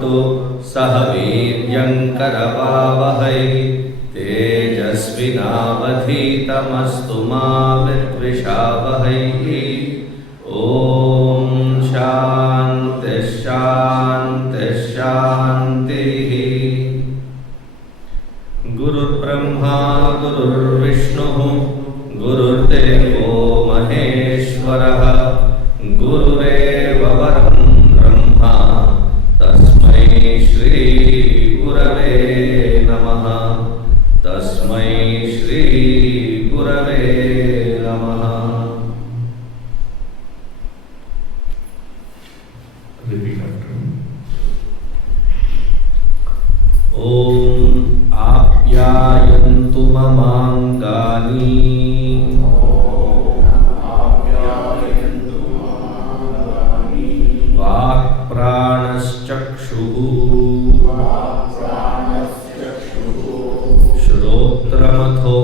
भुनक्तु सह वीर्यं करवावहै तेजस्विनावधीतमस्तु मा विद्विषावहै। ओम शांति शांति शांतिः। गुरुर्ब्रह्मा गुरुर्विष्णुः गुरुर्देवो महेश्वरः गुरुरेव परं ब्रह्मा तस्मै श्री गुरवे नमः। तस्मै श्री गुरवे नमः। ओम आप्यायन्तु ममाङ्गानि वाक्प्राणश्चक्षुः श्रोत्रमथो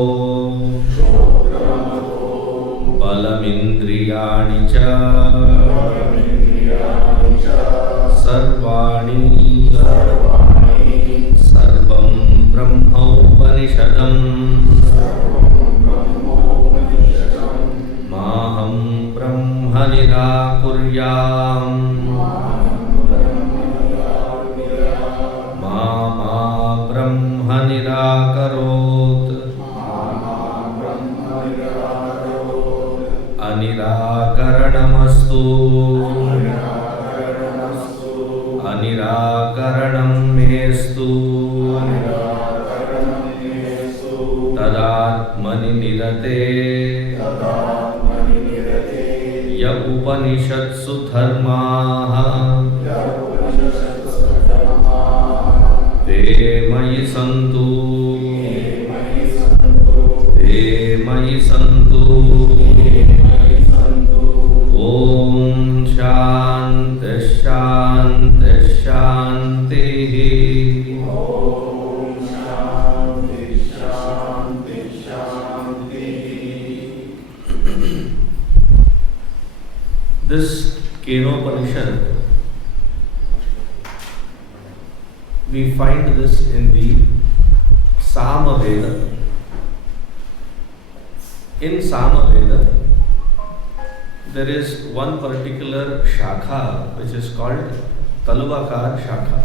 बलमिन्द्रियाणि च सर्वाणि सर्वं ब्रह्मोपनिषदम् माहं ब्रह्म निराकुर्याम् मा ब्रह्म निराकरोत्। अनिराकरणमस्तु अनिराकरणं मेस्तु तदात्मनि निरते य उपनिषत्सु धर्माः ते मयि सन्तु ते मयि सन्तु। ओम शांति शांति शांतिः। This Kena-Upanishad, we find this in the Samaveda. In Samaveda, there is one particular shakha which is called Taluvakar Shakha.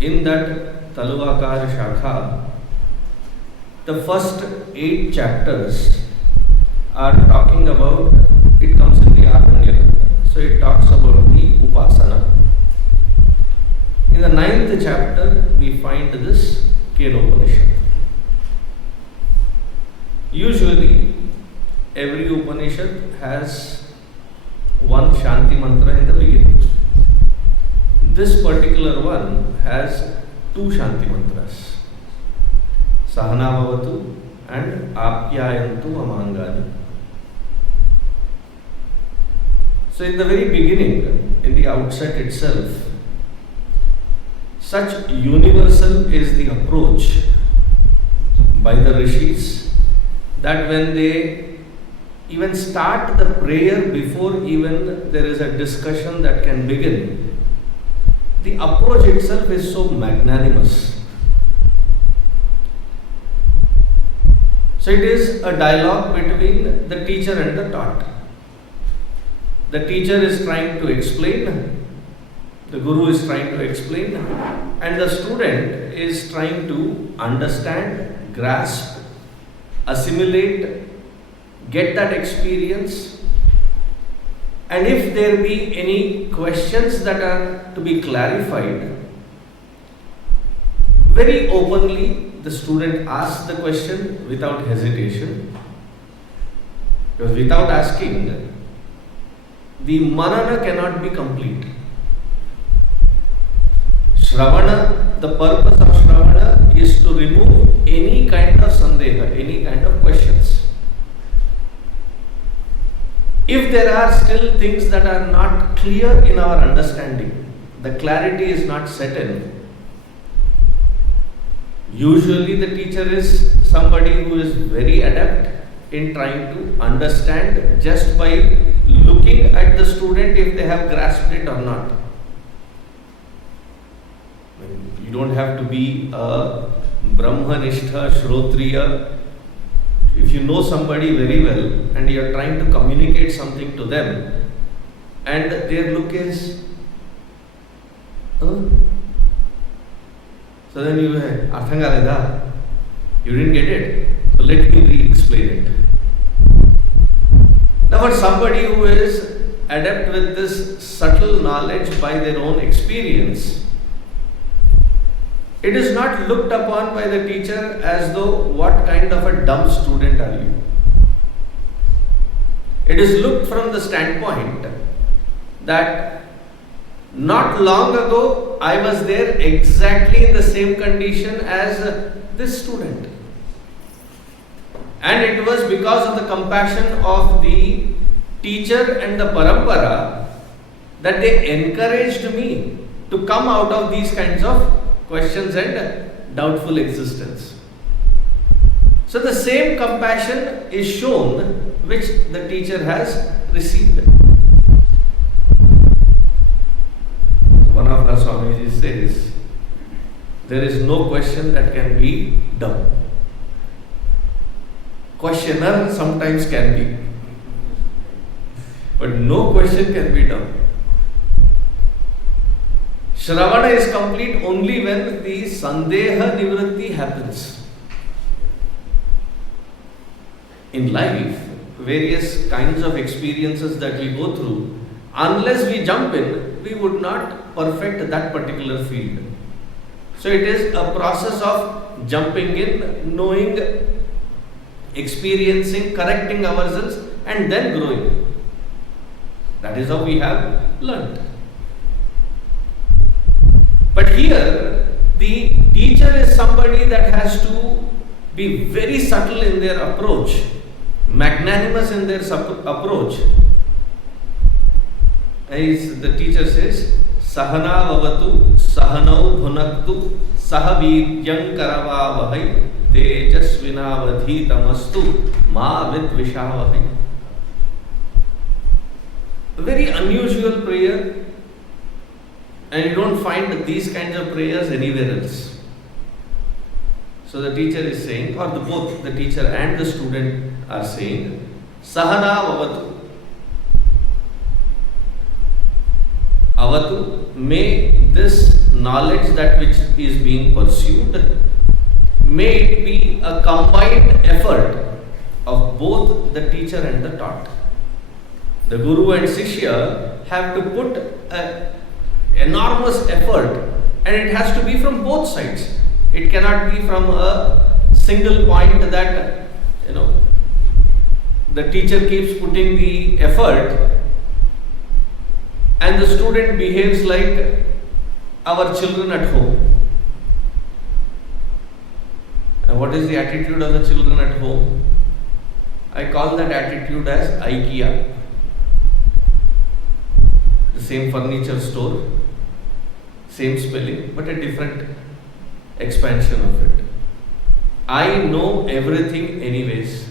In that Taluvakar Shakha, the first 8 chapters are talking about, it comes in the Aranyaka, so it talks about the Upasana. In the 9th chapter, we find this Kena-Upanishad. Usually, every Upanishad has one Shanti mantra in the beginning. This particular one has 2 Shanti mantras, Sahana Bhavatu and Apyayantu Mamangani. So in the very beginning, in the outset itself, such universal is the approach by the rishis that when they even start the prayer, before even there is a discussion that can begin, the approach itself is so magnanimous. So it is a dialogue between the teacher and the taught. The teacher is trying to explain, the guru is trying to explain, and the student is trying to understand, grasp, assimilate, get that experience, and if there be any questions that are to be clarified, very openly the student asks the question without hesitation, because without asking, the manana cannot be complete. Shravana, the purpose of Shravana is to remove any kind of sandeha, any kind of questions. If there are still things that are not clear in our understanding, the clarity is not set in, usually the teacher is somebody who is very adept in trying to understand just by looking at the student if they have grasped it or not. You don't have to be a Brahmanistha, Shrotriya. If you know somebody very well and you are trying to communicate something to them and their look is, so then you you didn't get it. So let me re-explain it. Now for somebody who is adept with this subtle knowledge by their own experience, it is not looked upon by the teacher as though what kind of a dumb student are you. It is looked from the standpoint that not long ago I was there exactly in the same condition as this student. And it was because of the compassion of the teacher and the parampara that they encouraged me to come out of these kinds of questions and doubtful existence. So the same compassion is shown which the teacher has received. One of our Swamiji says, there is no question that can be dumb. Questioner sometimes can be, but no question can be dumb. Shravana is complete only when the Sandeha Nivritti happens. In life, various kinds of experiences that we go through, unless we jump in, we would not perfect that particular field. So it is a process of jumping in, knowing, experiencing, correcting ourselves, and then growing. That is how we have learned. But here, the teacher is somebody that has to be very subtle in their approach, magnanimous in their approach. As the teacher says, Sahana vavatu, sahanau bhunaktu, sahaviryam karavavahai, tejasvinavadhi tamastu, ma vidvishavahai. A very unusual prayer. And you don't find these kinds of prayers anywhere else. So the teacher is saying, or both the teacher and the student are saying, Sahana avatu. Avatu, may this knowledge that which is being pursued, may it be a combined effort of both the teacher and the taught. The Guru and Shishya have to put an enormous effort, and it has to be from both sides. It cannot be from a single point that, the teacher keeps putting the effort and the student behaves like our children at home. And what is the attitude of the children at home? I call that attitude as IKEA. The same furniture store, same spelling, but a different expansion of it. I know everything anyways.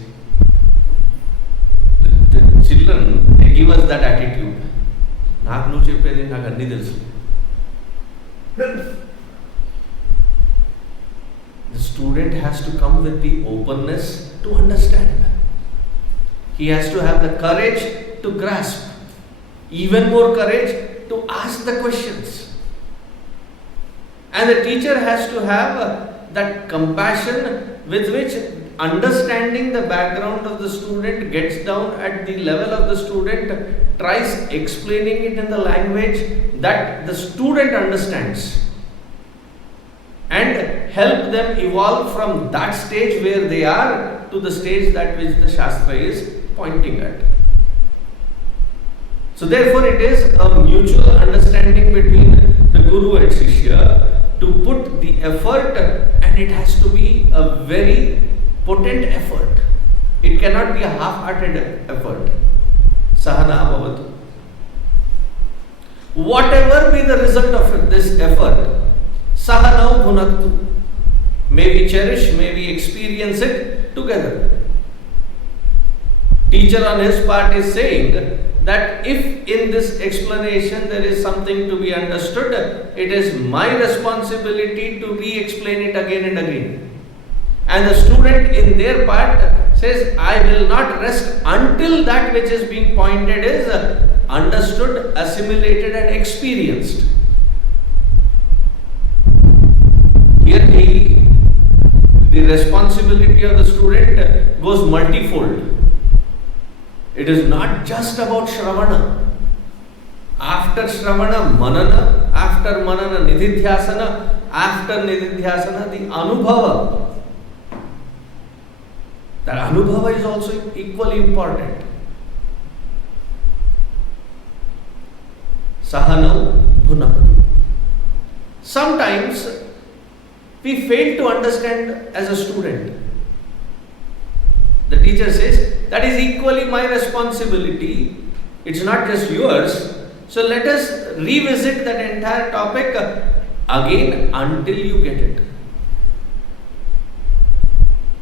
The children, they give us that attitude. The student has to come with the openness to understand. He has to have the courage to grasp. Even more courage to ask the questions. And the teacher has to have that compassion with which understanding the background of the student gets down at the level of the student, tries explaining it in the language that the student understands, and help them evolve from that stage where they are to the stage that which the Shastra is pointing at. So therefore it is a mutual understanding between the Guru and Shishya to put the effort, and it has to be a very potent effort. It cannot be a half-hearted effort. Sahana bhavatu. Whatever be the result of this effort, sahanau bhunaktu. May we cherish, may we experience it together. Teacher on his part is saying that if in this explanation there is something to be understood, it is my responsibility to re-explain it again and again. And the student in their part says, I will not rest until that which is being pointed is understood, assimilated and experienced. Here the responsibility of the student goes multifold. It is not just about Shravana. After Shravana, Manana, after Manana, Nididhyasana, after Nididhyasana, the Anubhava. That Anubhava is also equally important. Sahanam Bhunam. Sometimes we fail to understand as a student. The teacher says, that is equally my responsibility. It's not just yours. So let us revisit that entire topic again until you get it.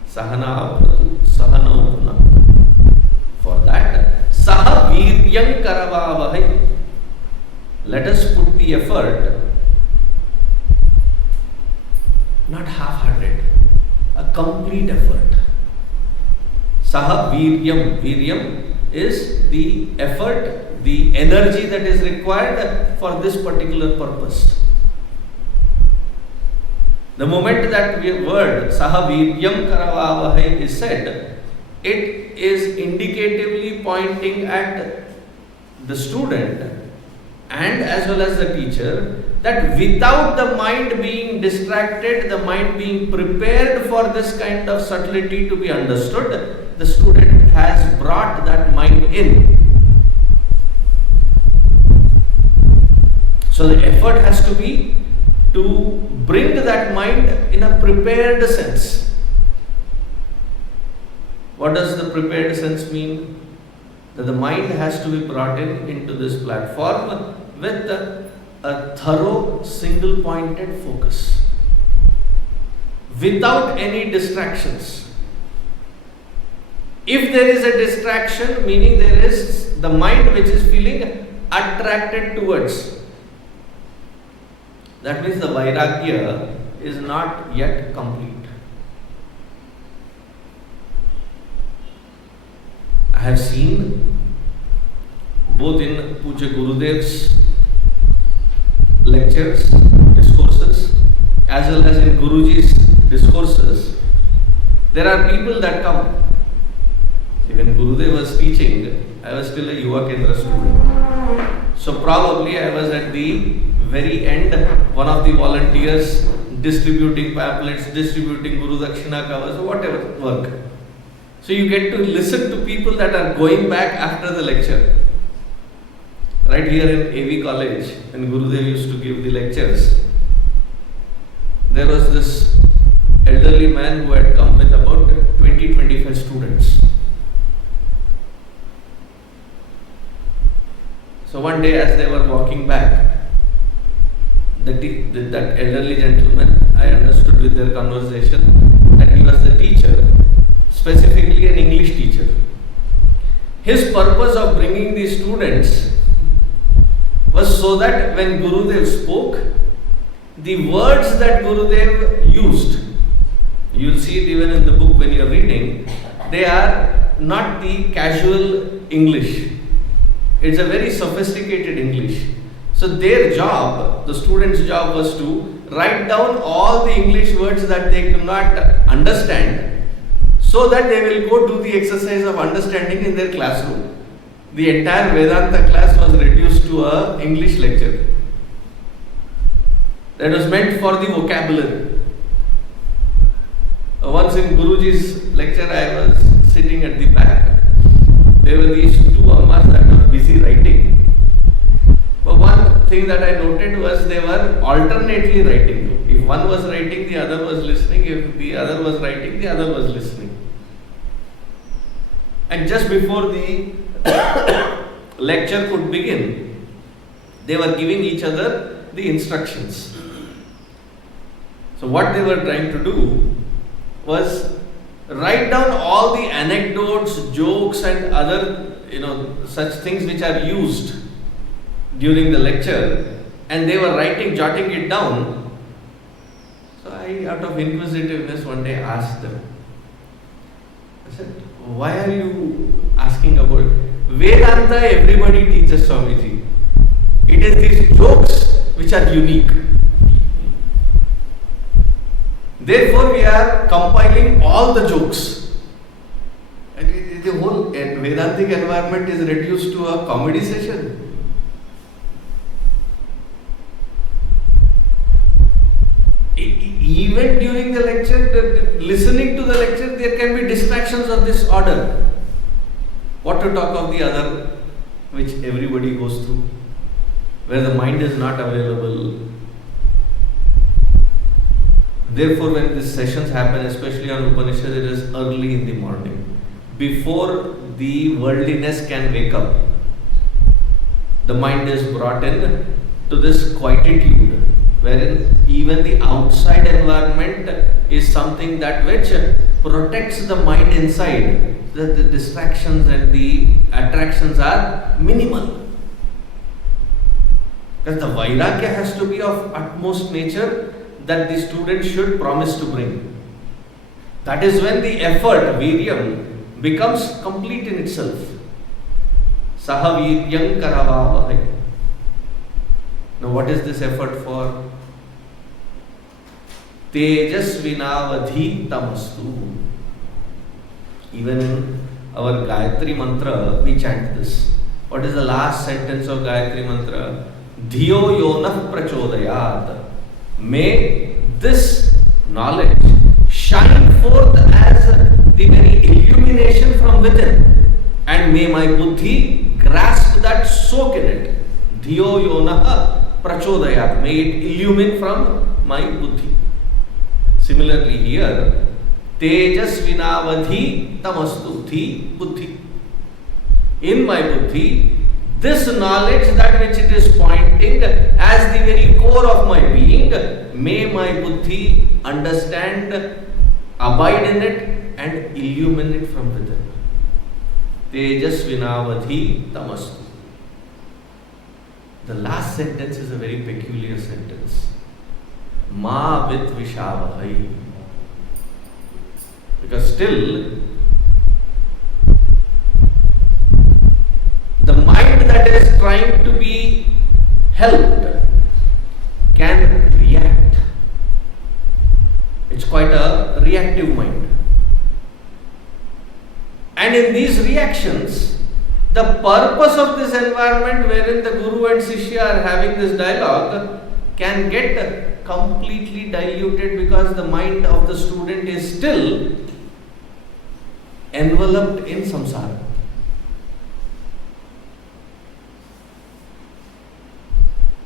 Sahana Bhavatu, Sahana Bhunam. For that, Saha Viryam Karavavahai. Let us put the effort, not half-hearted, a complete effort. Saha Viryam. Viryam is the effort, the energy that is required for this particular purpose. The moment that word Saha Viryam Karavavahai is said, it is indicatively pointing at the student and as well as the teacher, that without the mind being distracted, the mind being prepared for this kind of subtlety to be understood, the student has brought that mind in. So the effort has to be to bring that mind in a prepared sense. What does the prepared sense mean? That the mind has to be brought into this platform with a thorough single-pointed focus, without any distractions. If there is a distraction, meaning there is the mind which is feeling attracted towards, that means the Vairagya is not yet complete. I have seen both in Puja Gurudev's lectures, discourses, as well as in Guruji's discourses, there are people that come. When Gurudev was teaching, I was still a Yuva Kendra student. So probably I was at the very end, one of the volunteers distributing pamphlets, distributing Guru Dakshina covers, or whatever work. So you get to listen to people that are going back after the lecture. Right here in AV College, when Gurudev used to give the lectures, there was this elderly man who had come with about 20-25 students. So one day as they were walking back, that elderly gentleman, I understood with their conversation that he was the teacher, specifically an English teacher. His purpose of bringing these students was so that when Gurudev spoke, the words that Gurudev used, you will see it even in the book when you are reading, they are not the casual English. It's a very sophisticated English. So their job, the students' job, was to write down all the English words that they could not understand, so that they will go do the exercise of understanding in their classroom. The entire Vedanta class was reduced to a English lecture. That was meant for the vocabulary. Once in Guruji's lecture, I was sitting at the back. There were these two ammas that were busy writing. But one thing that I noted was they were alternately writing. If one was writing, the other was listening. If the other was writing, the other was listening. And just before the lecture could begin, they were giving each other the instructions. So what they were trying to do was write down all the anecdotes, jokes and other such things which are used during the lecture, and they were jotting it down. So I, out of inquisitiveness, one day asked them, I said, why are you asking about Vedanta? Everybody teaches, Swamiji. It is these jokes which are unique. Therefore, we are compiling all the jokes. And the whole Vedantic environment is reduced to a comedy session. Even during the lecture, listening to the lecture, there can be distractions of this order. What to talk of the other, which everybody goes through, where the mind is not available. Therefore, when these sessions happen, especially on Upanishad, it is early in the morning, before the worldliness can wake up. The mind is brought in to this quietude, wherein even the outside environment is something that which protects the mind inside. The distractions and the attractions are minimal. Because the vairagya has to be of utmost nature that the student should promise to bring. That is when the effort, viryam, becomes complete in itself. Saha viryam karavavahai. Now what is this effort for? Tejasvinavadhi tamastu. Even in our Gayatri mantra, we chant this. What is the last sentence of Gayatri mantra? Dhiyo yonah prachodayat. May this knowledge shine forth as the very illumination from within, and may my buddhi grasp that, soak in it. Dhiyo yonah prachodayat. May it illumine from my buddhi. Similarly here, Tejasvinavadhi tamastu, thi buddhi. In my buddhi, this knowledge, that which it is pointing as the very core of my being, may my buddhi understand, abide in it and illumine it from within. Tejasvinavadhi tamastu. The last sentence is a very peculiar sentence. Ma vit vishavahai. Because still, the mind that is trying to be helped can react. It's quite a reactive mind. And in these reactions, the purpose of this environment wherein the Guru and Shishya are having this dialogue can get completely diluted, because the mind of the student is still enveloped in samsara.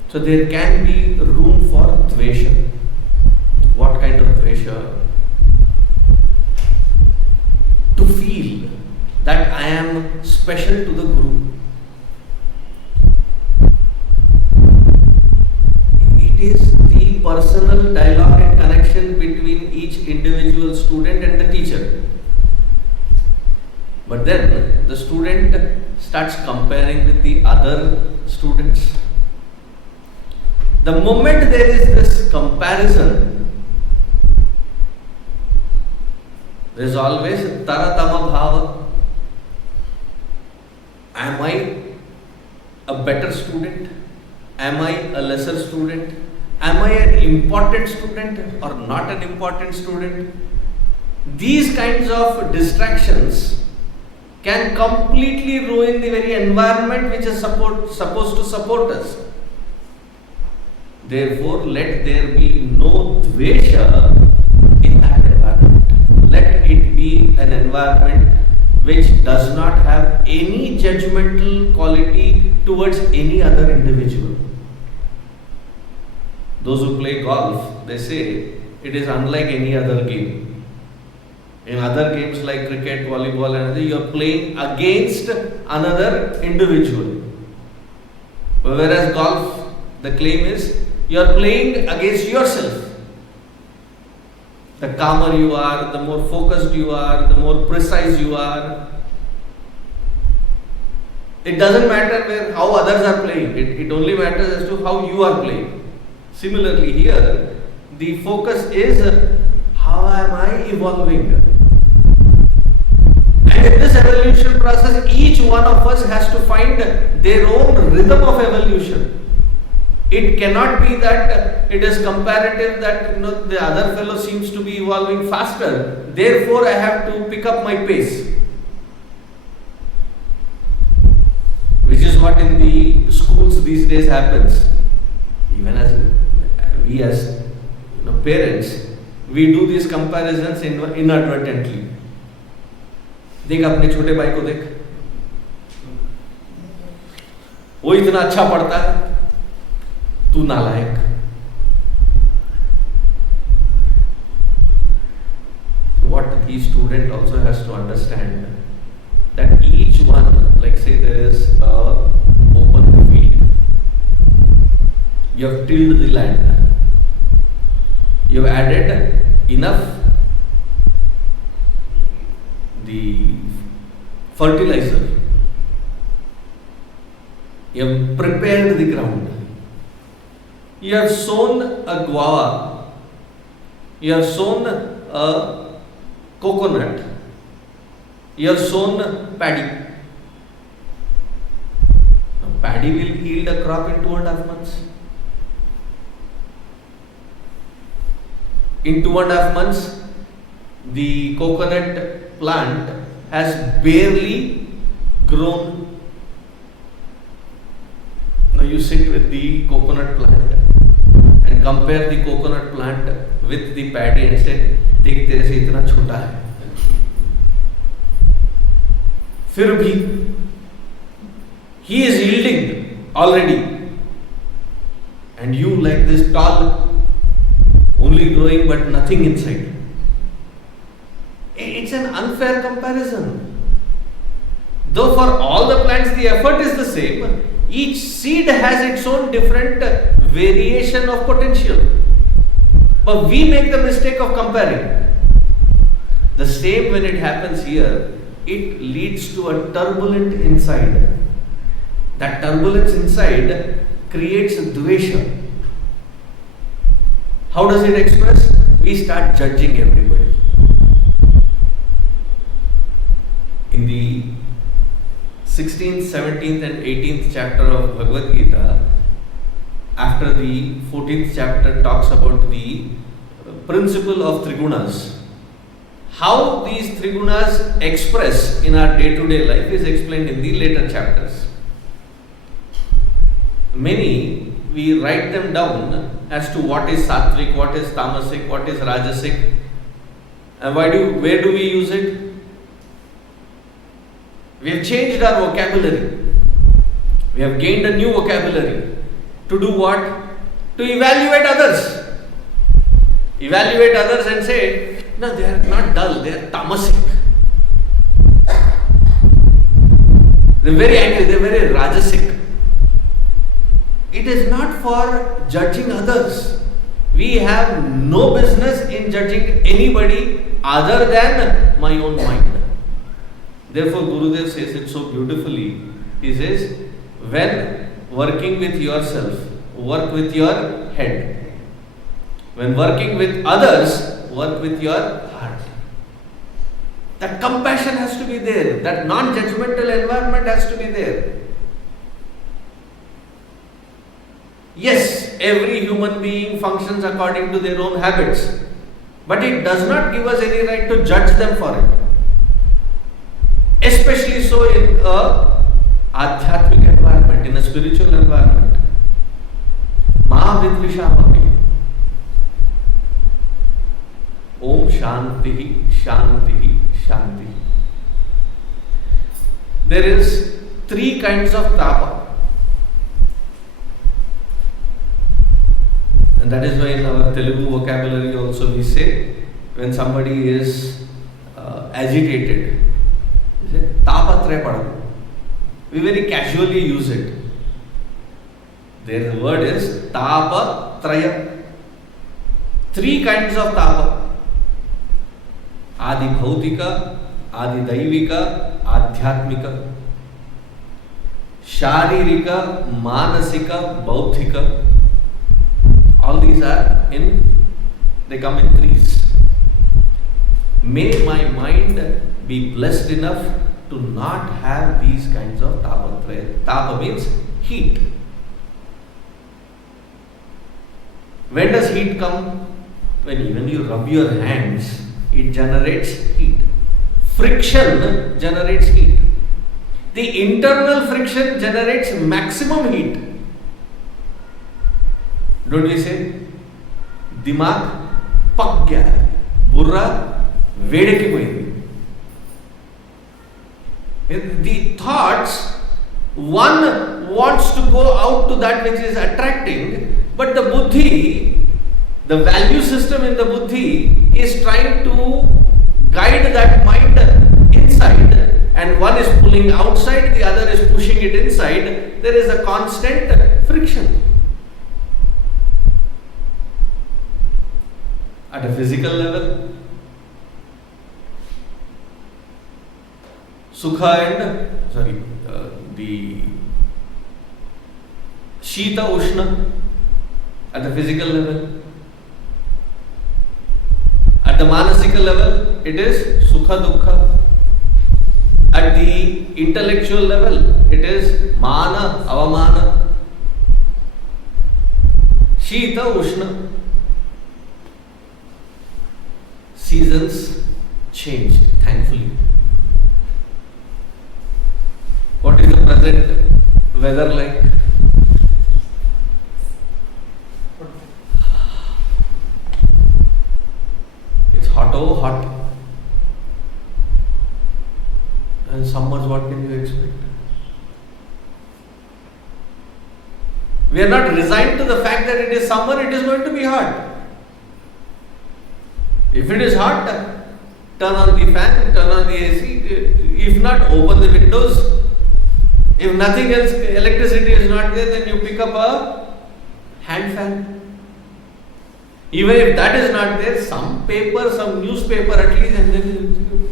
So there can be room for dvesha. What kind of dvesha? To feel that I am special to the Guru. It is the personal dialogue and connection between each individual student and the teacher. But then the student starts comparing with the other students. The moment there is this comparison, there is always taratama bhava. Am I a better student? Am I a lesser student? Am I an important student or not an important student? These kinds of distractions can completely ruin the very environment which is supposed to support us. Therefore, let there be no dvesha in that environment. Let it be an environment which does not have any judgmental quality towards any other individual. Those who play golf, they say it is unlike any other game. In other games like cricket, volleyball and other, you are playing against another individual. Whereas golf, the claim is you are playing against yourself. The calmer you are, the more focused you are, the more precise you are. It doesn't matter how others are playing. It only matters as to how you are playing. Similarly here, the focus is how am I evolving? And in this evolution process, each one of us has to find their own rhythm of evolution. It cannot be that it is comparative, that the other fellow seems to be evolving faster, therefore I have to pick up my pace. Which is what in the schools these days happens. Even as we as parents, we do these comparisons inadvertently. देख अपने छोटे भाई को देख, वो इतना अच्छा पढ़ता है, तू नालायक. What the student also has to understand, that each one, like say there is a open field, you have tilled the land, you have added enough the fertilizer, you have prepared the ground, you have sown a guava, you have sown a coconut, you have sown paddy. Now, paddy will yield a crop in 2.5 months. In 2.5 months, the coconut plant has barely grown. Now you sit with the coconut plant and compare the coconut plant with the paddy and say, देख तेरे से इतना छोटा है, फिर भी he is yielding already, and you like this tall, only growing but nothing inside. It's an unfair comparison. Though for all the plants the effort is the same, each seed has its own different variation of potential. But we make the mistake of comparing. The same when it happens here, it leads to a turbulent inside. That turbulence inside creates dvesha. How does it express? We start judging everybody. In the 16th, 17th and 18th chapter of Bhagavad Gita, after the 14th chapter talks about the principle of trigunas. How these trigunas express in our day-to-day life is explained in the later chapters. Many, we write them down as to what is sattvic, what is tamasic, what is rajasic, and where do we use it? We have changed our vocabulary. We have gained a new vocabulary. To do what? To evaluate others. Evaluate others and say, no, they are not dull, they are tamasic. They are very angry, they are very rajasic. It is not for judging others. We have no business in judging anybody other than my own mind. Therefore, Gurudev says it so beautifully. He says, when working with yourself, work with your head. When working with others, work with your heart. That compassion has to be there. That non-judgmental environment has to be there. Yes, every human being functions according to their own habits. But it does not give us any right to judge them for it. Especially so in a adhyatmic environment, in a spiritual environment. Ma vidvishamapi. Om Shanti, Shanti, Shanti. There is 3 kinds of tapa. And that is why in our Telugu vocabulary also we say, when somebody is agitated, we say, Tapatraya pada. We very casually use it. There the word is Tapatraya. 3 kinds of tapa. Adi Bhautika, Adi Daivika, Adhyatmika, Sharirika, Manasika, Bauddhika. All these are they come in threes. May my mind be blessed enough to not have these kinds of tapatraya. Tapa means heat. When does heat come? When even you rub your hands, it generates heat. Friction generates heat. The internal friction generates maximum heat. Don't we say? Dimag pak gaya hai. Burra vedeki poyindi. The thoughts, one wants to go out to that which is attracting, but the buddhi, the value system in the buddhi is trying to guide that mind inside, and one is pulling outside, the other is pushing it inside. There is a constant friction. At a physical level, Sukha the Shita Ushna at the physical level. At the Manasika level, it is Sukha Dukkha. At the intellectual level, it is Mana, Avamana. Shita Ushna. Seasons change, thankfully. What is the present weather like? It's hot, oh hot. And summers, what can you expect? We are not resigned to the fact that it is summer, it is going to be hot. If it is hot, turn on the fan, turn on the AC. If not, open the windows. If nothing else, electricity is not there, then you pick up a hand fan. Even if that is not there, some paper, some newspaper at least, and then you.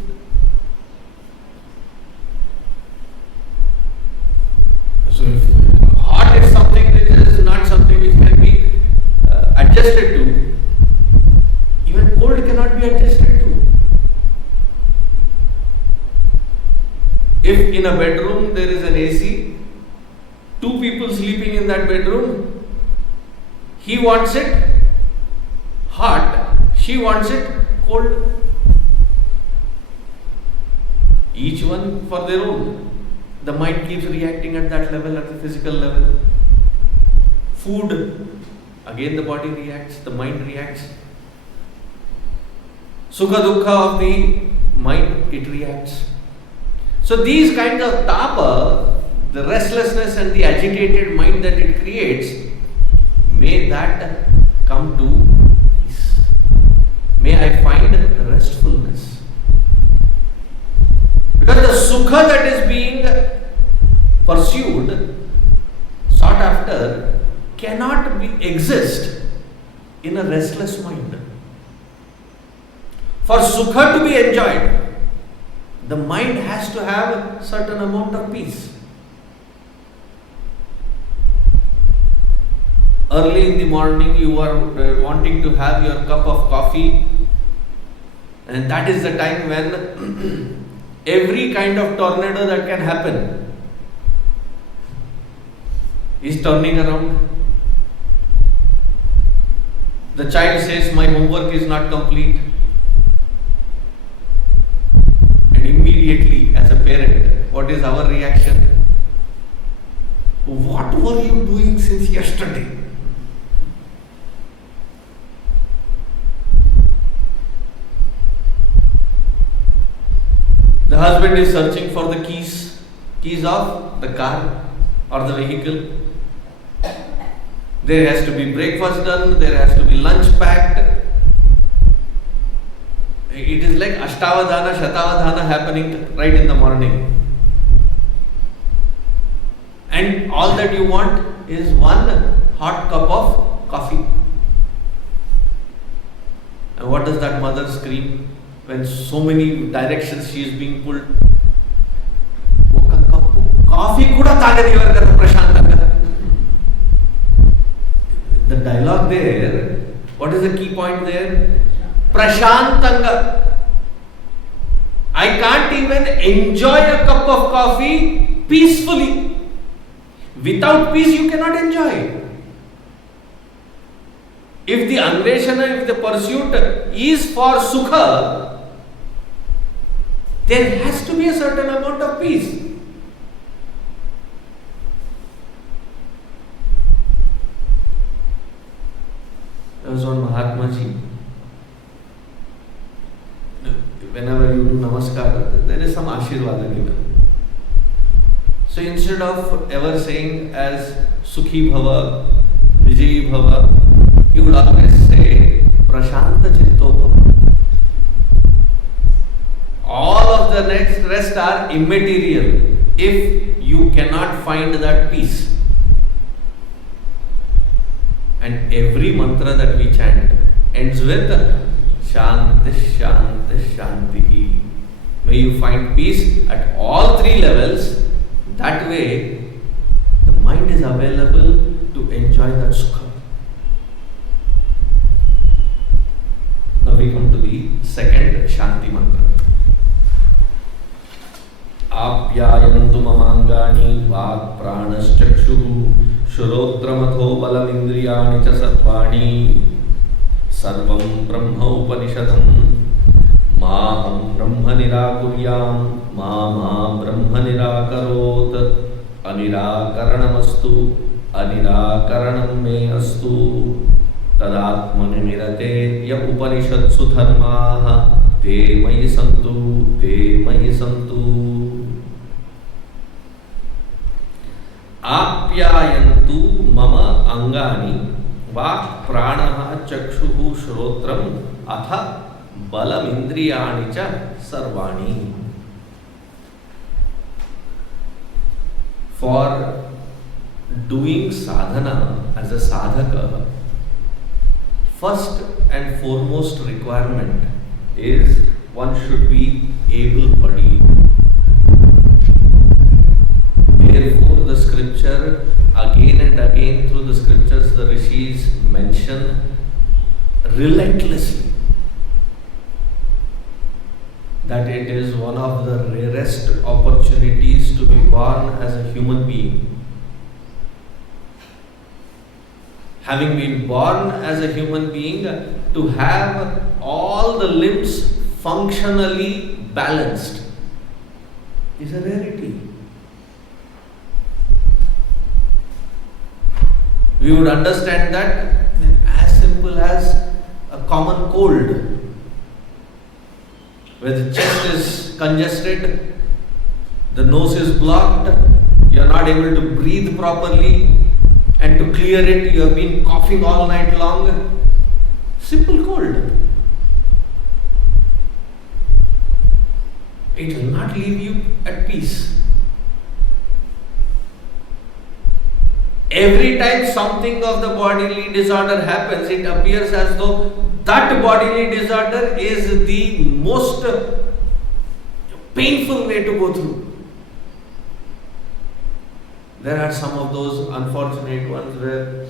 So if hot is something which is not something which can be adjusted to, even cold cannot be adjusted to. If in a bedroom there is an AC, two people sleeping in that bedroom, he wants it hot, she wants it cold. Each one for their own. The mind keeps reacting at that level, at the physical level. Food, again the body reacts, the mind reacts. Sukha Dukkha of the mind, it reacts. So these kinds of tapa, the restlessness and the agitated mind that it creates, may that come to peace. May I find restfulness. Because the sukha that is being pursued, sought after, cannot exist in a restless mind. For sukha to be enjoyed, the mind has to have a certain amount of peace. Early in the morning, you are wanting to have your cup of coffee, and that is the time when every kind of tornado that can happen is turning around. The child says, "My homework is not complete." And immediately, as a parent, what is our reaction? What were you doing since yesterday? The husband is searching for the keys of the car or the vehicle. There has to be breakfast done, there has to be lunch packed. It is like Ashtavadhana, Shatavadhana happening right in the morning. And all that you want is one hot cup of coffee. And what does that mother scream when so many directions she is being pulled. ఒక cup coffee కూడా తాగనివ్వరు కదా ప్రశాంతంగా. The dialogue there, what is the key point there? Prashantanga. I can't even enjoy a cup of coffee peacefully. Without peace you cannot enjoy. If the anveshana, if the pursuit is for sukha, there has to be a certain amount of peace. There was one Mahatma Ji. Whenever you do namaskar, there is some ashirvada given. So instead of ever saying as Sukhi Bhava, Vijayi Bhava, you would always say Prashanta Chitto Bhava. All of the rest are immaterial if you cannot find that peace. And every mantra that we chant ends with Shanti, Shanti, Shanti. May you find peace at all three levels. That way, the mind is available to enjoy that sukha. Now we come to the second Shanti mantra. Apyayantu mamangani vak pranaschakshuhu Shurotramatho balamindriyani cha sarvani Sarvam brahma upanishadam Maham brahma nirakuryam Mama brahma nirakarot Anirakaranamastu Anirakaranam me astu Tadatmani nirate ya upanishadsu dharmaha Te mayi santu Te mayi santu Apyayantu mama angani vak pranaha chakshuhu shrotram atha balam indriyani cha sarvani. For doing sadhana as a sadhaka, first and foremost requirement is one should be able-bodied. Therefore, the scripture, again and again through the scriptures, the rishis mention relentlessly that it is one of the rarest opportunities to be born as a human being. Having been born as a human being, to have all the limbs functionally balanced is a rarity. We would understand that as simple as a common cold, where the chest is congested, the nose is blocked, you are not able to breathe properly, and to clear it you have been coughing all night long. Simple cold. It will not leave you at peace. Every time something of the bodily disorder happens, it appears as though that bodily disorder is the most painful way to go through. There are some of those unfortunate ones where,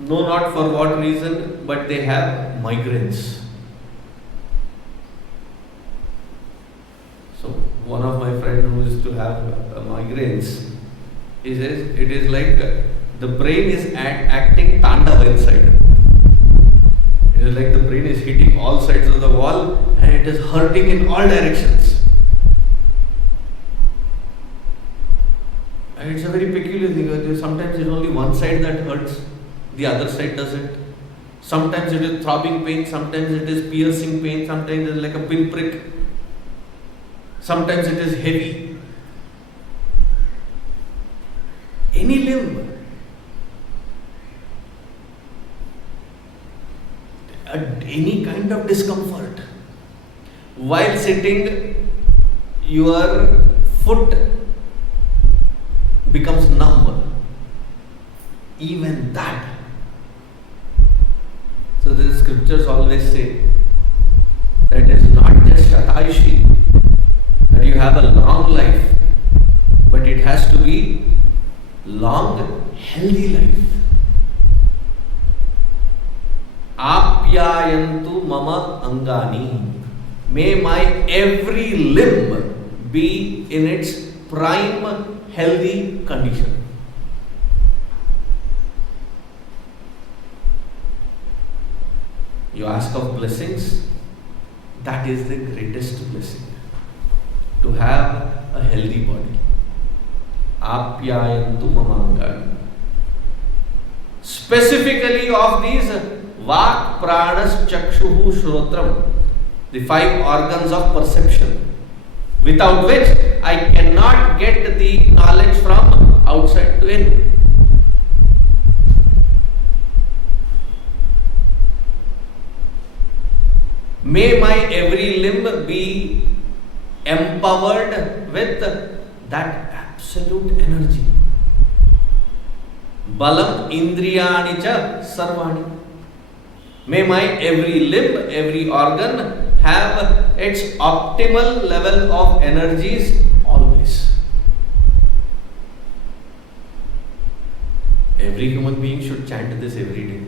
no, not for what reason, but they have migraines. So one of my friends who used to have migraines, he says it is like the brain is acting Tandava inside. It is like the brain is hitting all sides of the wall and it is hurting in all directions. And it's a very peculiar thing. Sometimes it's only one side that hurts, the other side doesn't. Sometimes it is throbbing pain, sometimes it is piercing pain, sometimes it is like a pinprick, sometimes it is heavy. Any limb. Any kind of discomfort. While sitting, your foot becomes numb. Even that. So the scriptures always say that it is not as Shatayushi, that you have a long life, but it has to be long, healthy life. Apyayantu mama angani. May my every limb be in its prime, healthy condition. You ask of blessings, that is the greatest blessing. To have a healthy body. Apyayantu mamangani. Specifically of these Vak, Pranas, Chakshuhu, Shrotram, the 5 organs of perception, without which I cannot get the knowledge from outside to in. May my every limb be empowered with that absolute energy. Balam indriyani cha sarvani. May my every limb, every organ have its optimal level of energies always. Every human being should chant this every day.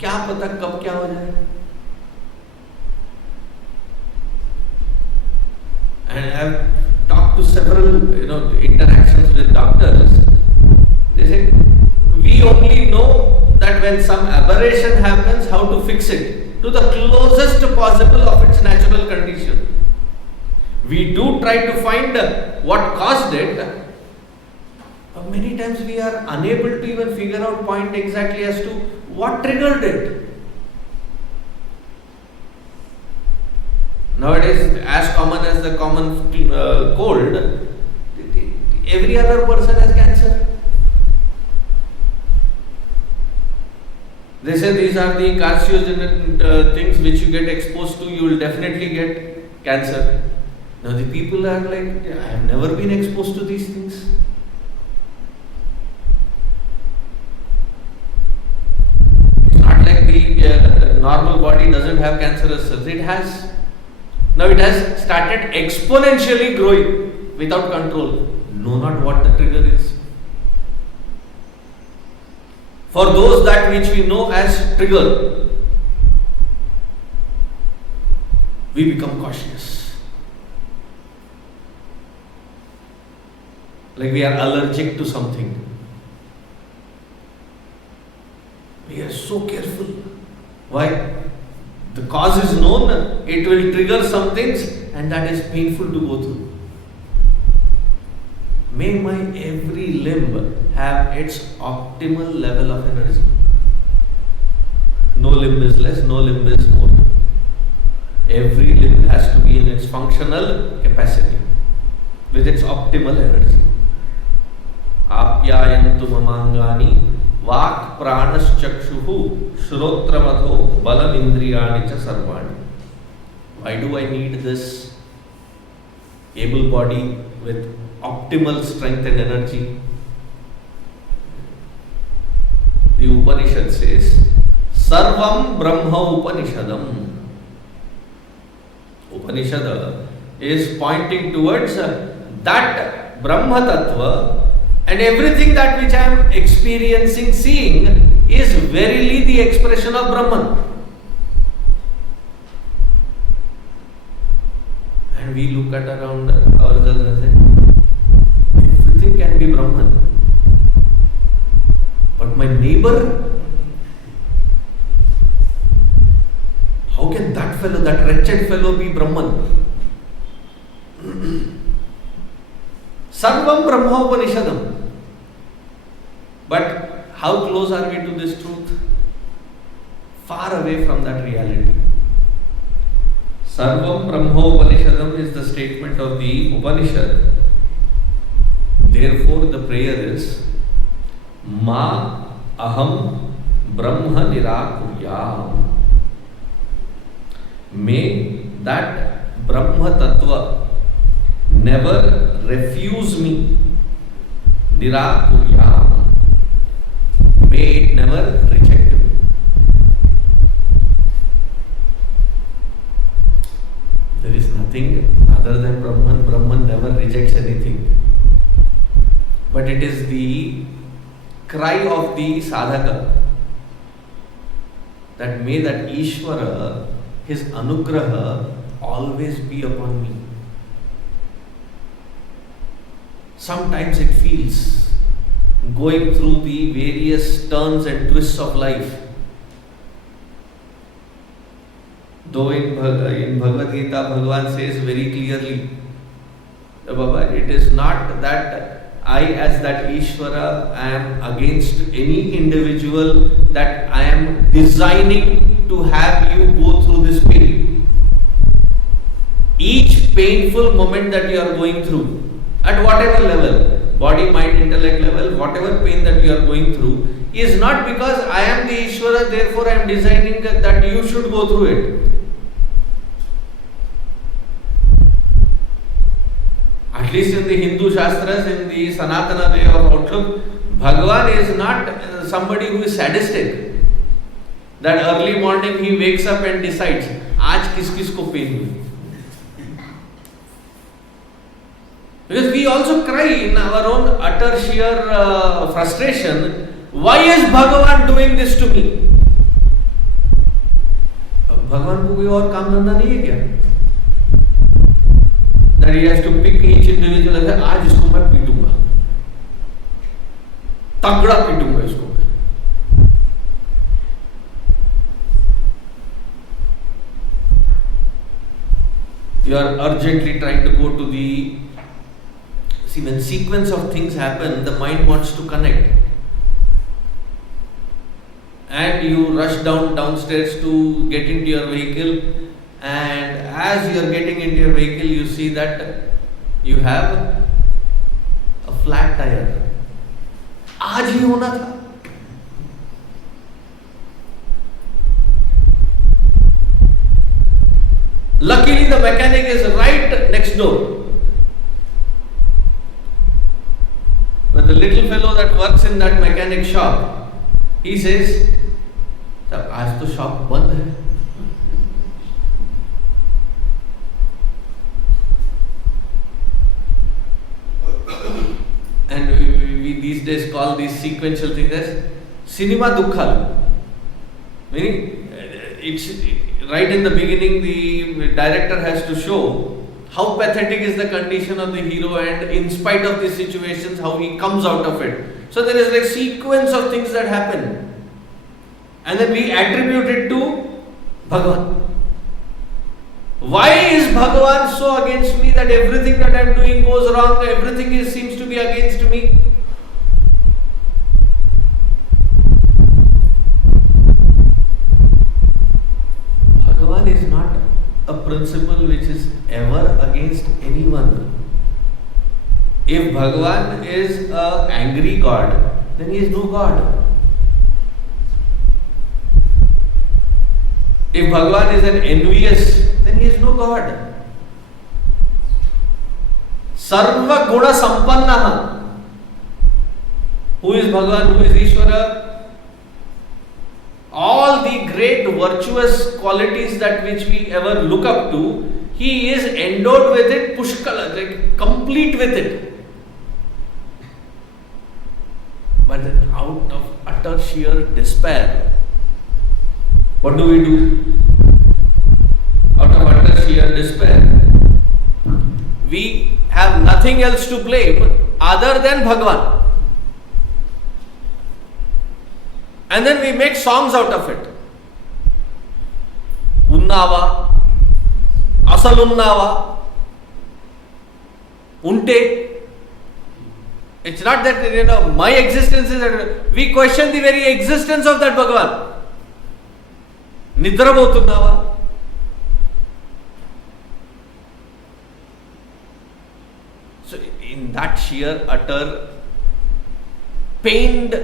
क्या पता कब क्या हो जाए. And I have talked to several interactions with doctors. They say we only know that when some aberration happens, how to fix it to the closest possible of its natural condition. We do try to find what caused it. But many times we are unable to even figure out point exactly as to what triggered it. Nowadays, as common as the common cold, every other person has cancer. They say these are the carcinogenic things which you get exposed to, you will definitely get cancer. Now the people are like, I have never been exposed to these things. It's not like the normal body doesn't have cancerous cells. It has. Now it has started exponentially growing without control. Know not what the trigger is. For those that which we know as trigger, we become cautious. Like we are allergic to something. We are so careful. Why? The cause is known, it will trigger some things, and that is painful to go through. May my every limb have its optimal level of energy. No limb is less, no limb is more. Every limb has to be in its functional capacity with its optimal energy. Apyayantu mamangani Vak pranas chakshuhu shrotramatho balam indriyani cha sarvani. Why do I need this able body with optimal strength and energy? The Upanishad says, Sarvam Brahma Upanishadam. Upanishad is pointing towards that Brahma Tattva, and everything that which I am experiencing, seeing, is verily the expression of Brahman. And we look at around ourselves and say, everything can be Brahman. But my neighbor, how can that fellow, that wretched fellow be Brahman? Sarvam Brahma Upanishadam. But how close are we to this truth? Far away from that reality. Sarvam Brahma Upanishadam is the statement of the Upanishad. Therefore, the prayer is Ma Aham Brahma Nirakuryam. May that Brahma Tattva never refuse me. Nirakuryam. May it never reject me. rejects anything. But it is the cry of the sadhaka that may that Ishvara, his anugraha, always be upon me. Sometimes it feels, going through the various turns and twists of life, though in Bhagavad Gita, Bhagavan says very clearly, Baba, it is not that I as that Ishvara am against any individual, that I am designing to have you go through this pain. Each painful moment that you are going through, at whatever level, body, mind, intellect level, whatever pain that you are going through, is not because I am the Ishvara, therefore I am designing that you should go through it. At least in the Hindu Shastras, in the Sanatana way of outlook, Bhagavan is not somebody who is sadistic. That early morning he wakes up and decides, Aaj kis kis ko pain hui. Because we also cry in our own utter sheer frustration, why is Bhagavan doing this to me? Bhagavan को कोई और काम धंधा नहीं है क्या? That he has to pick each individual and say, आज इसको मैं पीटूंगा, तगड़ा पीटूंगा इसको मैं. You are urgently trying to go to the... See, when sequence of things happen, the mind wants to connect. And you rush downstairs to get into your vehicle, and as you are getting into your vehicle, you see that you have a flat tire. आज ही होना था. Luckily, the mechanic is right next door. But the little fellow that works in that mechanic shop, he says, "Sir, आज तो shop बंद है." And we these days call these sequential things as cinema dukkha. Meaning, it's right in the beginning, the director has to show how pathetic is the condition of the hero, and in spite of these situations, how he comes out of it. So there is like sequence of things that happen, and then we attribute it to Bhagavan. Why is Bhagavan so against me that everything that I am doing goes wrong, everything seems to be against me? Bhagavan is not a principle which is ever against anyone. If Bhagavan is an angry God, then he is no God. If Bhagavan is an envious, then he is no God. Sarva Guna Sampannaha. Who is Bhagavan? Who is Ishvara? All the great virtuous qualities that which we ever look up to, he is endowed with it, pushkala, like complete with it. But then out of utter sheer despair, what do we do? Out of utter sheer despair, we have nothing else to blame other than Bhagavan. And then we make songs out of it. Unnava, Asal Unnava, Unte. It's not that my existence is, we question the very existence of that Bhagavan. Nidra Botunnava. So in that sheer utter pained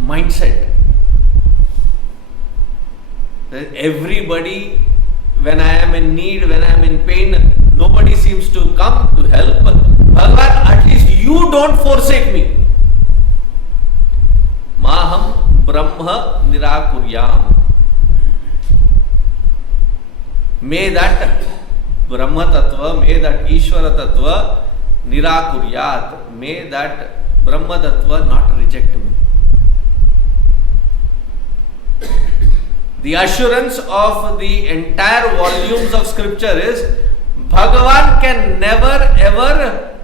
mindset, everybody, when I am in need, when I am in pain, nobody seems to come to help. Bhagavan, at least you don't forsake me. Maham Brahma Nirakuryam. May that Brahma Tattva, may that Ishvara Tattva nirakuryat. May that Brahma Tattva not reject me. The assurance of the entire volumes of scripture is Bhagavan can never ever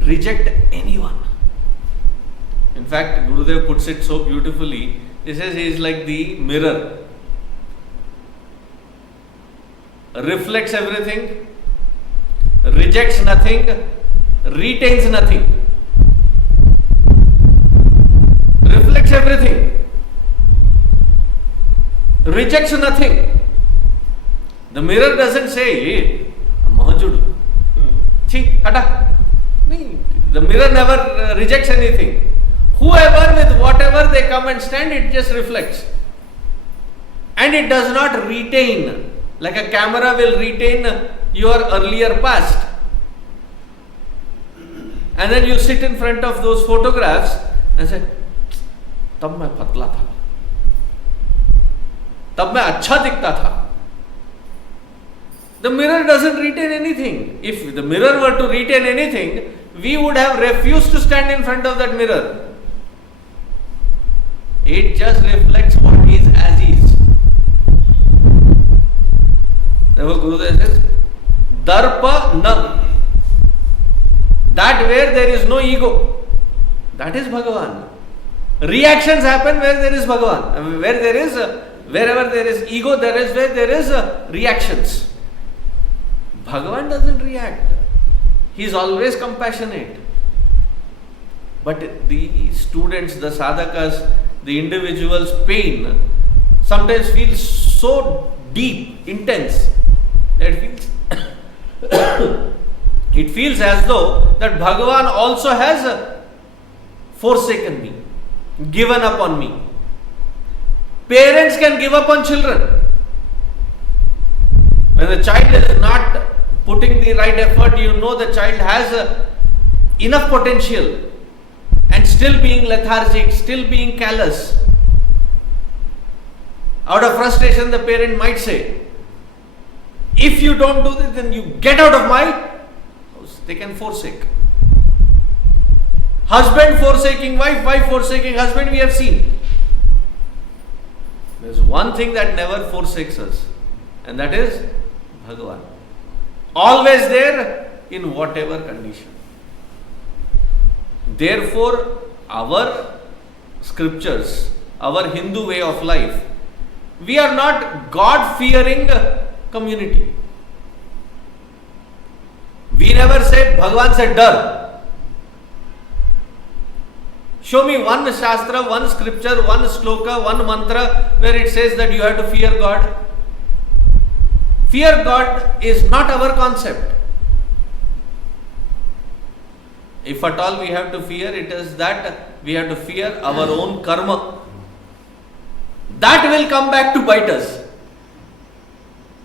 reject anyone. In fact, Gurudev puts it so beautifully. He says he is like the mirror. Reflects everything, rejects nothing, retains nothing. Reflects everything, rejects nothing. The mirror doesn't say, hey, Mahajudu. Chi, hata. The mirror never rejects anything. Whoever with whatever they come and stand, it just reflects. And it does not retain. Like a camera will retain your earlier past. And then you sit in front of those photographs and say, तब मैं पतला था, तब मैं अच्छा दिखता था. The mirror doesn't retain anything. If the mirror were to retain anything, we would have refused to stand in front of that mirror. It just reflects what is as is. Therefore, Gurudev says, Darpa na. That where there is no ego, that is Bhagavan. Reactions happen where there is Bhagavan. Wherever there is ego, there is where there is reactions. Bhagavan doesn't react. He is always compassionate. But the students, the sadhakas, the individual's pain sometimes feels so deep, intense, that it feels as though that Bhagavan also has forsaken me, given up on me. Parents can give up on children. When the child is not putting the right effort, you know the child has enough potential and still being lethargic, still being callous. Out of frustration, the parent might say, if you don't do this, then you get out of my house. They can forsake. Husband forsaking wife, wife forsaking husband, we have seen. There's one thing that never forsakes us, and that is Bhagavan. Always there in whatever condition. Therefore, our scriptures, our Hindu way of life, we are not God-fearing community. We never said, Bhagavan said, dar. Show me one shastra, one scripture, one sloka, one mantra where it says that you have to fear God. Fear God is not our concept. If at all we have to fear, it is that we have to fear our own karma. That will come back to bite us.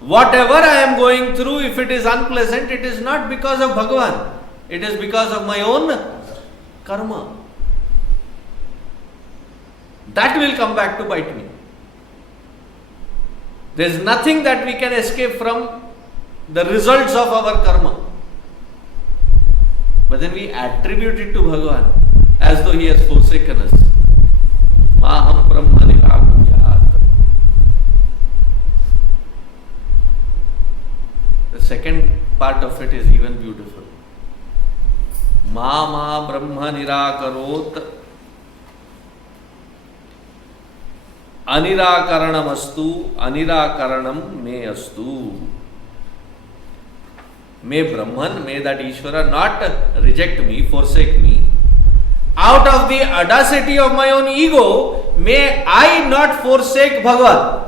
Whatever I am going through, if it is unpleasant, it is not because of Bhagavan. It is because of my own karma. That will come back to bite me. There is nothing that we can escape from the results of our karma. But then we attribute it to Bhagavan as though he has forsaken us. Maham Brahma Nirakuryat. The second part of it is even beautiful. Ma Brahma Nirakarot Anirakaranamastu Anirakaranam me astu. May Brahman, may that Ishvara not reject me, forsake me. Out of the audacity of my own ego, may I not forsake Bhagavan.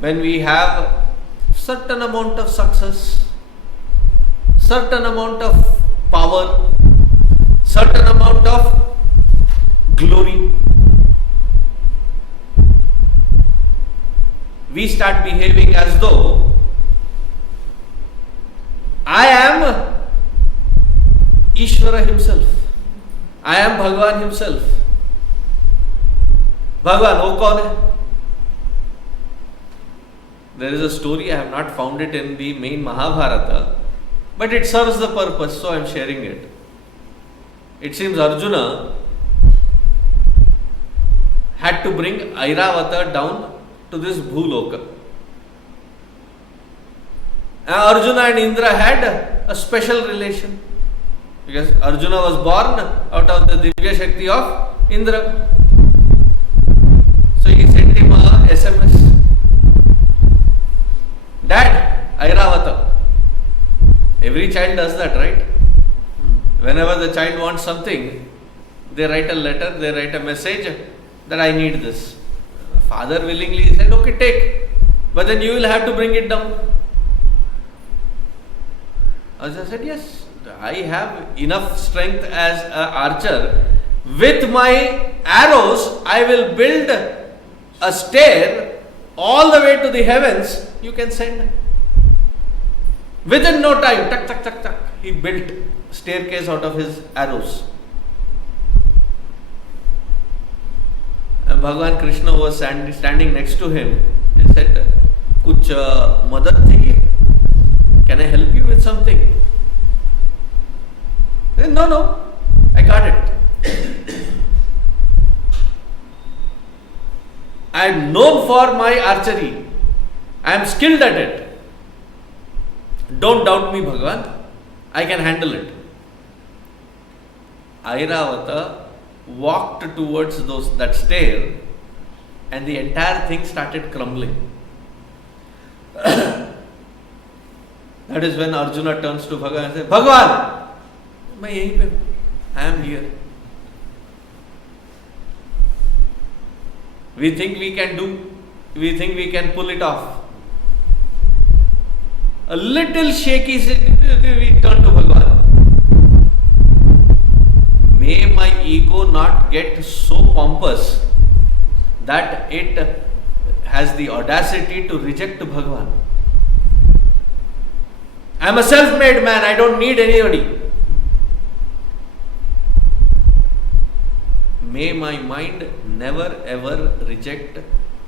When we have certain amount of success, certain amount of power, certain amount of glory, we start behaving as though I am Ishvara himself. I am Bhagavan himself. Bhagavan, wo kaun hai? There is a story, I have not found it in the main Mahabharata, but it serves the purpose, so I am sharing it. It seems Arjuna had to bring Airavata down to this Bhuloka. Arjuna and Indra had a special relation because Arjuna was born out of the Divya Shakti of Indra. So he sent him a SMS. Dad, Airavata. Every child does that, right? Whenever the child wants something, they write a letter, they write a message that I need this. Father willingly said, okay, take. But then you will have to bring it down. Arjuna said, yes, I have enough strength as an archer. With my arrows, I will build a stair all the way to the heavens. You can send. Within no time, tuck, tuck, tuck, tuck, he built staircase out of his arrows. And Bhagavan Krishna was standing next to him. He said, Kuch madad chahiye? Can I help you with something? He said, no, I got it. I am known for my archery. I am skilled at it. Don't doubt me, Bhagavan. I can handle it. Airavata walked towards that stair and the entire thing started crumbling. That is when Arjuna turns to Bhagavan and says, Bhagavan, I am here. We think we can pull it off. A little shaky, we turn to Bhagavan. May my ego not get so pompous that it has the audacity to reject Bhagavan. I am a self-made man, I don't need anybody. May my mind never ever reject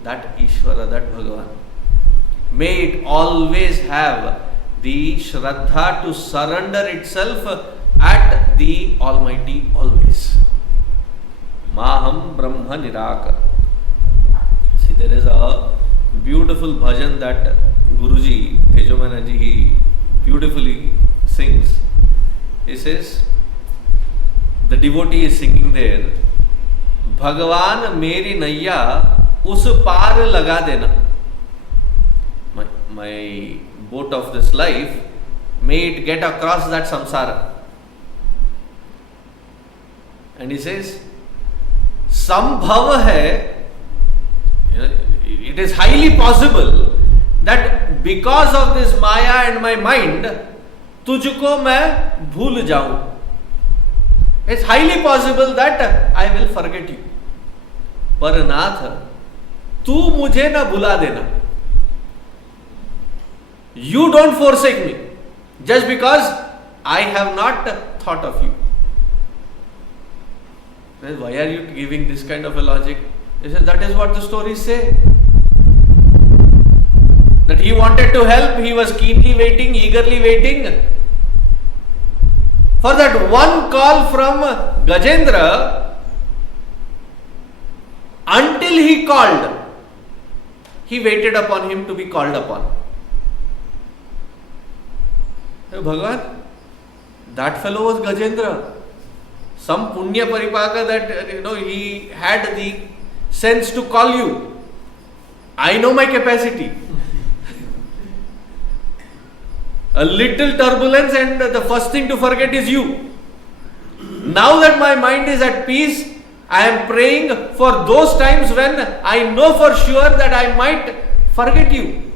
that Ishvara, that Bhagavan. May it always have the Shraddha to surrender itself at the Almighty always. Maham Brahma Nirakar. See, there is a beautiful bhajan that Guruji, Tejomanaji, he beautifully sings. He says, the devotee is singing there, Bhagavan meri naiya us paar laga dena. My boat of this life, may it get across that samsara. And he says, Sambhav hai, it is highly possible that because of this Maya and my mind, tujhko main bhool jaun. It's highly possible that I will forget you. Par Nath, tu mujhe na bhula dena. You don't forsake me just because I have not thought of you. Why are you giving this kind of a logic? He says, that is what the stories say. That he wanted to help, he was keenly waiting, eagerly waiting for that one call from Gajendra. Until he called, he waited upon him to be called upon. Bhagavan, that fellow was Gajendra. Some punya paripaka that he had the sense to call you. I know my capacity. A little turbulence and the first thing to forget is you. Now that my mind is at peace, I am praying for those times when I know for sure that I might forget you.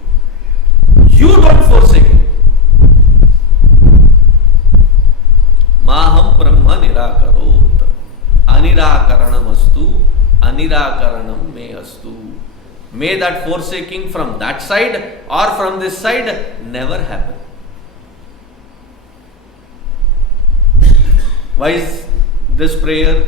You don't forsake me. Maham Brahma Nirakarot. Anirakaranam astu. Anirakaranam me astu. May that forsaking from that side or from this side never happen. Why is this prayer?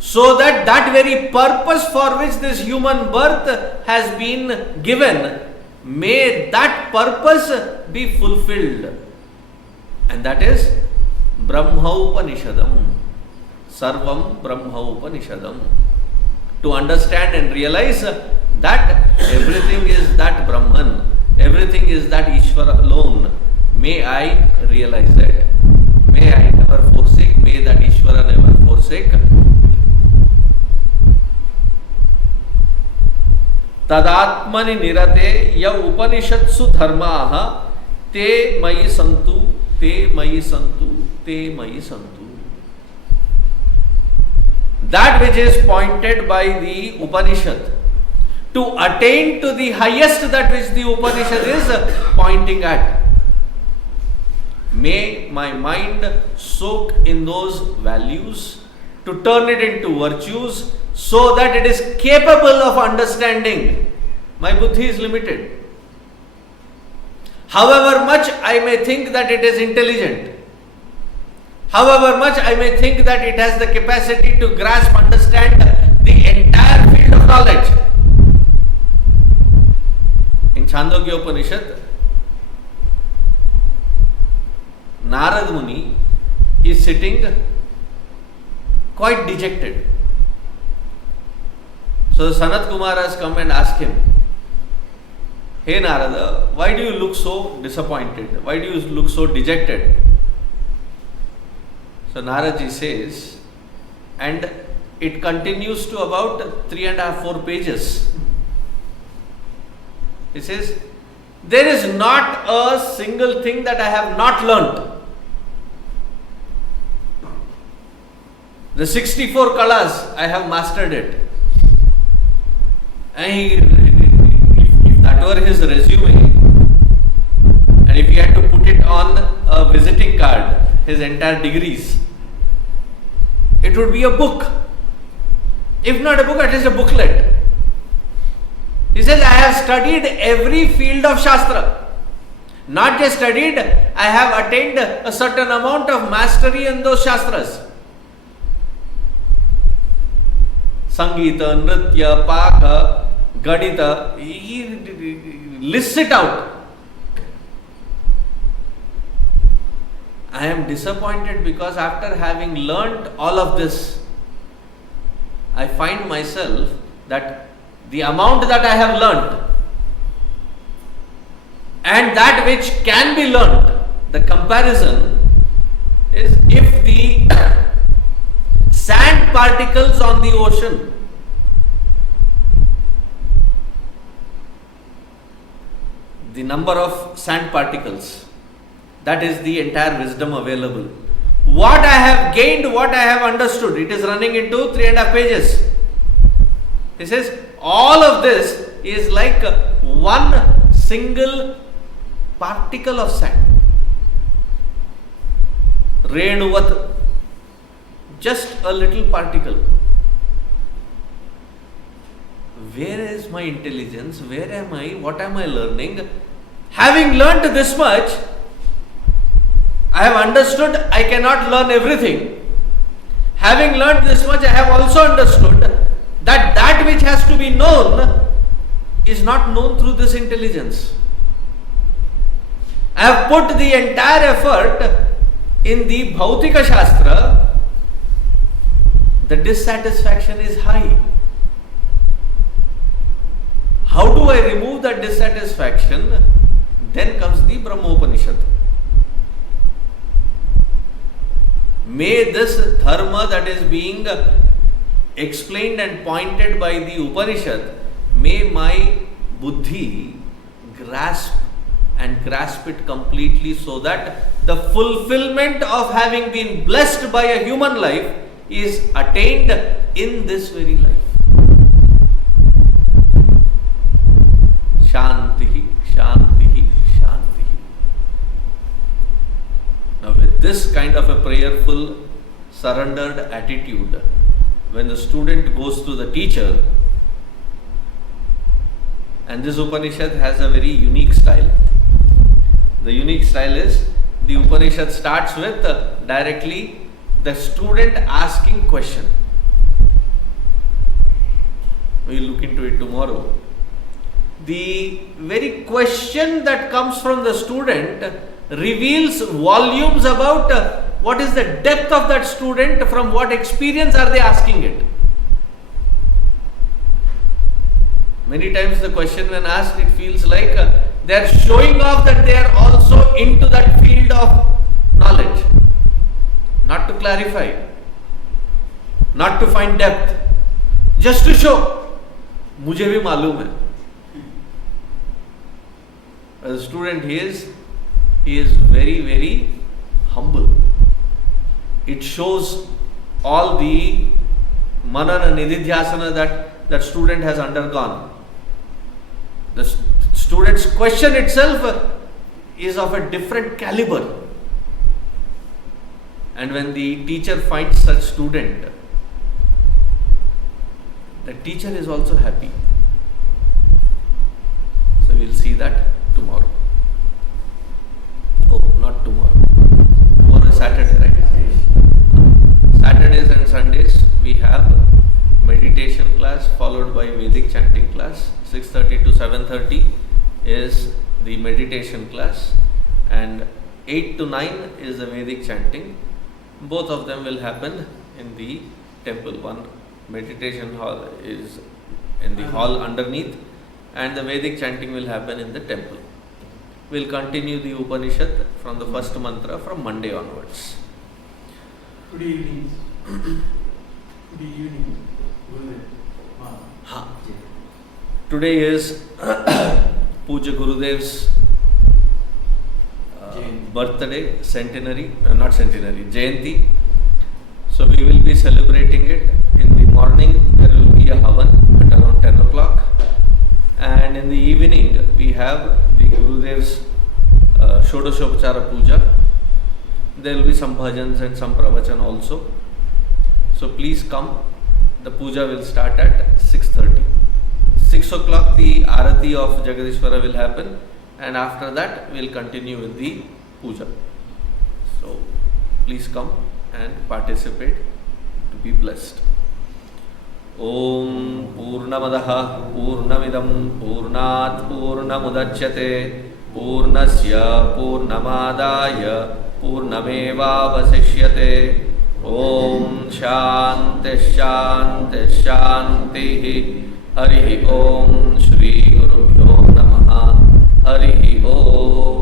So that very purpose for which this human birth has been given may that purpose be fulfilled. And that is Brahma-Upanishadam. Sarvam Brahma-Upanishadam. To understand and realize that everything is that Brahman, everything is that Ishvara alone. May I realize that. May I never forsake, may that Ishvara never forsake. Tadatmani nirate ya upanishatsu dharmaha te mayi santu, te mayi santu, te mayi santu. That which is pointed by the Upanishad to attain to the highest, that which the Upanishad is pointing at. May my mind soak in those values to turn it into virtues so that it is capable of understanding. My buddhi is limited. However much I may think that it is intelligent, however much I may think that it has the capacity to grasp, understand the entire field of knowledge. In Chandogya Upanishad, Narad Muni is sitting quite dejected. So Sanat Kumar has come and asked him, "Hey Narada, why do you look so disappointed? Why do you look so dejected?" So Naradji says, and it continues to about 3.5-4 pages. He says, "There is not a single thing that I have not learnt. The 64 kalas, I have mastered it." And if that were his resume, and if he had to put it on a visiting card, his entire degrees, it would be a book. If not a book, at least a booklet. He says, "I have studied every field of Shastra. Not just studied, I have attained a certain amount of mastery in those Shastras. Sangita, Nritya, Paka, Gadita," he lists it out. I am disappointed because after having learnt all of this, I find myself that the amount that I have learnt and that which can be learnt, the comparison is if the sand particles on the ocean the number of sand particles, that is the entire wisdom available. What I have gained, what I have understood, it is running into 3.5 pages. He says, all of this is like one single particle of sand. Renuvat, just a little particle. Where is my intelligence? Where am I? What am I learning? Having learnt this much, I have understood I cannot learn everything. Having learnt this much, I have also understood that that which has to be known is not known through this intelligence. I have put the entire effort in the Bhautika Shastra. The dissatisfaction is high. How do I remove that dissatisfaction? Then comes the Brahma-Upanishad. May this dharma that is being explained and pointed by the Upanishad, may my buddhi grasp it completely, so that the fulfillment of having been blessed by a human life is attained in this very life. Shanti, Shanti, Shanti. Now with this kind of a prayerful, surrendered attitude, when the student goes to the teacher, and this Upanishad has a very unique style. The unique style is, the Upanishad starts with directly the student asking question. We will look into it tomorrow. the very question that comes from the student reveals volumes about what is the depth of that student, from what experience are they asking it. Many times the question when asked, it feels like they are showing off that they are also into that field of knowledge. Not to clarify, not to find depth, just to show, मुझे भी मालूम है. As a student, he is very, very humble. It shows all the manana nididhyasana that student has undergone. The student's question itself is of a different caliber. And when the teacher finds such student, the teacher is also happy. So we'll see that tomorrow. Oh, not tomorrow. Tomorrow is Saturday, right? Saturdays and Sundays we have meditation class followed by Vedic chanting class. 6:30 to 7:30 is the meditation class, and 8 to 9 is the Vedic chanting. Both of them will happen in the temple. One meditation hall is in the hall underneath, and the Vedic chanting will happen in the temple. We'll continue the Upanishad from the first mantra from Monday onwards. Good evening. Good evening. Today is Puja Gurudev's birthday, Jayanti. So we will be celebrating it. In the morning there will be a Havan at around 10 o'clock, and in the evening we have the Gurudev's Shodashopachara Puja. There will be some bhajans and some pravachan also. So please come. The puja will start at 6:30. 6 o'clock the Arati of Jagadishwara will happen, and after that we will continue with the puja. So please come and participate to be blessed. Om Purnamadaha Purnamidam Purnat Purnamudachyate Purnasya Purnamadaya Purnameva Vasishyate. Om Shanti Shanti Shanti. Harihi Om Shri Gurubhyo Namaha. Harihi Om.